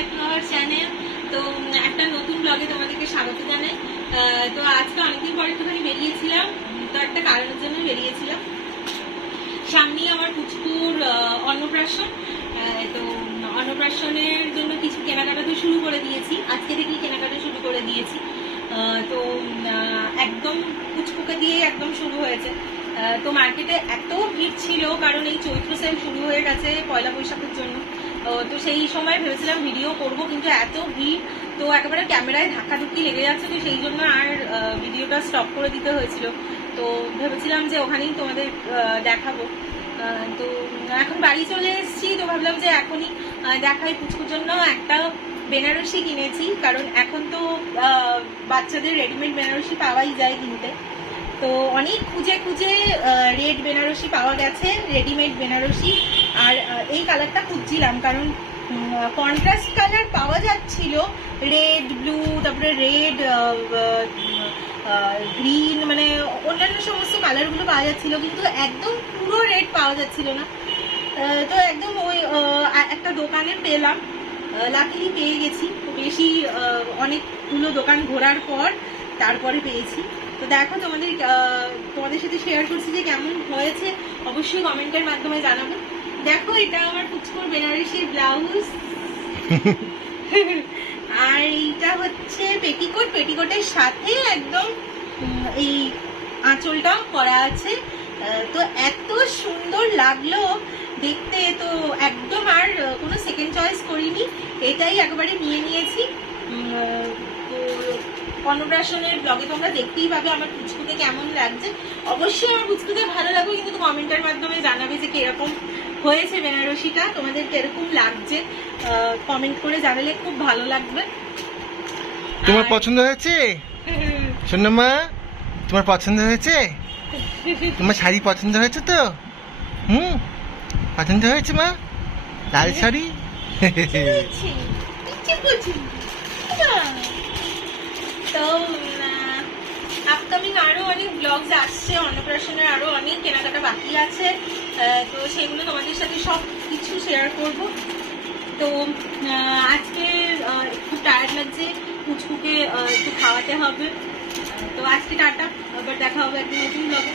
Back to our channel. তো একটা নতুন ব্লগে তোমাদেরকে স্বাগত জানাই। তো আজকে অনেকদিন পরে একটুখানি বেরিয়েছিলাম, তো একটা কারণের জন্য বেরিয়েছিলাম। সামনেই আমার পুচকুর অন্নপ্রাশন, তো অন্নপ্রাশনের জন্য কিছু কেনাকাটা তো শুরু করে দিয়েছি, আজকে থেকেই কেনাকাটা শুরু করে দিয়েছি। তো একদম পুচকুকে দিয়ে একদম শুরু হয়েছে। তো মার্কেটে এত ভিড় ছিল, কারণ এই চৈত্র সেল শুরু হয়ে গেছে পয়লা বৈশাখের জন্য। তো সেই সময় ভেবেছিলাম ভিডিও করব, কিন্তু এত ভিড় তো একেবারে ক্যামেরায় ধাক্কাধুক্কি লেগে যাচ্ছে, তো সেই জন্য আর ভিডিওটা স্টপ করে দিতে হয়েছিল। তো ভেবেছিলাম যে ওখানেই তোমাদের দেখাবো। তো এখন বাড়ি চলে এসেছি, তো ভাবলাম যে এখনই দেখাই। পুচকুর জন্য একটা বেনারসি কিনেছি, কারণ এখন তো বাচ্চাদের রেডিমেড বেনারসি পাওয়াই যায় কিনতে। তো অনেক খুঁজে খুঁজে রেড বেনারসি পাওয়া গেছে, রেডিমেড বেনারসি। আর এই কালারটা খুঁজছিলাম, কারণ কন্ট্রাস্ট কালার পাওয়া যাচ্ছিল, রেড ব্লু, তারপরে রেড গ্রিন, মানে অন্যান্য সমস্ত কালারগুলো পাওয়া যাচ্ছিল, কিন্তু একদম পুরো রেড পাওয়া যাচ্ছিল না। তো একদম ওই একটা দোকানে পেলাম, লাকিলি পেয়ে গেছি। বেশি অনেকগুলো দোকান ঘোরার পর তারপরে পেয়েছি। তো দেখো, তোমাদের সাথে শেয়ার করছি যে কেমন হয়েছে, অবশ্যই কমেন্টের মাধ্যমে জানাবো। দেখো, এটা আমার পুচকুর বেনারসির ব্লাউজ আর এইটা হচ্ছে পেটিকোট, পেটিকোটের সাথে একদম এই আঁচলটা করা আছে। তো এত সুন্দর লাগলো দেখতে, তো একদম আর কোনো সেকেন্ড চয়েস করিনি, এটাই একবারে নিয়ে নিয়েছি। তো অন্নপ্রাশনের ব্লগে তোমরা দেখতেই পাবে আমার পুচকুকে কেমন লাগছে। অবশ্যই আমার পুচকুকে ভালো লাগবে, কিন্তু কমেন্টের মাধ্যমে জানাবে যে কিরকম হয়েছে বেনারসিটা, তোমাদের কিরকম লাগছে কমেন্ট করে জানালে খুব ভালো লাগবে। তোমার পছন্দ হয়েছে শোনো মা? তোমার পছন্দ হয়েছে? তোমার শাড়ি পছন্দ হয়েছে তো? পছন্দ হয়েছে মা? লাল শাড়ি। তো আপকামিং আরো অনেক ব্লগস আসছে, অন্নপ্রাশনের আরো অনেক কেনাকাটা বাকি আছে, তো সেগুলো তোমাদের সাথে সব কিছু শেয়ার করব। তো আজকে একটু টায়ার্ড লাগছে, পুচকুকে একটু খাওয়াতে হবে। তো আজকে টাটা, আবার দেখা হবে একটা নতুন ব্লগে।